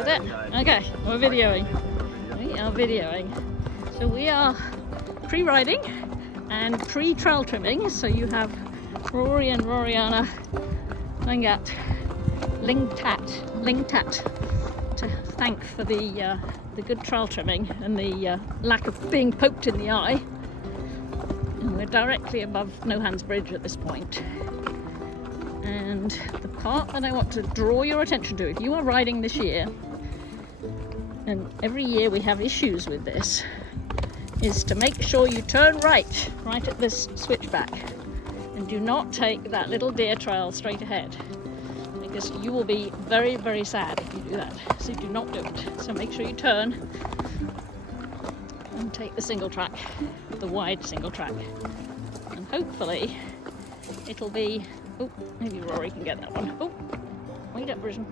Is it? Okay, we're videoing. We are videoing. So we are pre-riding and pre-trail trimming. So you have Rory and Roriana Langat, Lingtat to thank for the good trail trimming and the lack of being poked in the eye. And we're directly above Nohan's Bridge at this point. And the part that I want to draw your attention to, if you are riding this year, and every year we have issues with this, is to make sure you turn right at this switchback and do not take that little deer trail straight ahead, because you will be very, very sad if you do that. So do not do it. So make sure you turn and take the single track, the wide single track, and hopefully it'll be, oh, maybe Rory can get that one. Oh, wait up, Brisbane.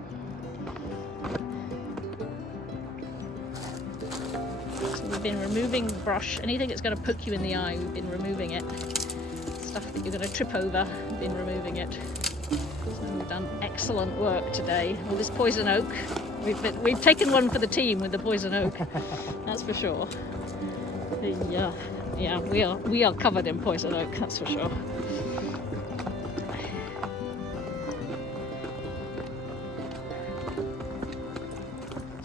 So we've been removing brush, anything that's going to poke you in the eye, we've been removing it. Stuff that you're going to trip over, we've been removing it. So we've done excellent work today with this poison oak. We've taken one for the team with the poison oak, that's for sure. Yeah, we are covered in poison oak, that's for sure.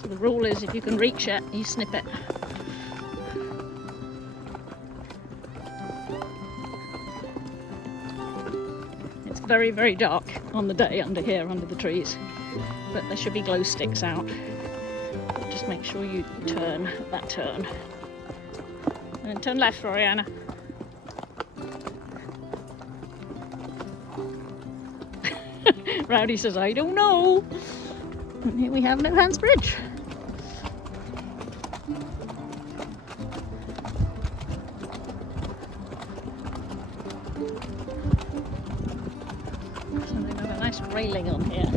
So the rule is, if you can reach it, you snip it. It's very, very dark on the day under here, under the trees, but there should be glow sticks out. Just make sure you turn that turn. And then turn left, Roriana. Rowdy says, I don't know. And here we have Nohan's Bridge. So they have a nice railing on here.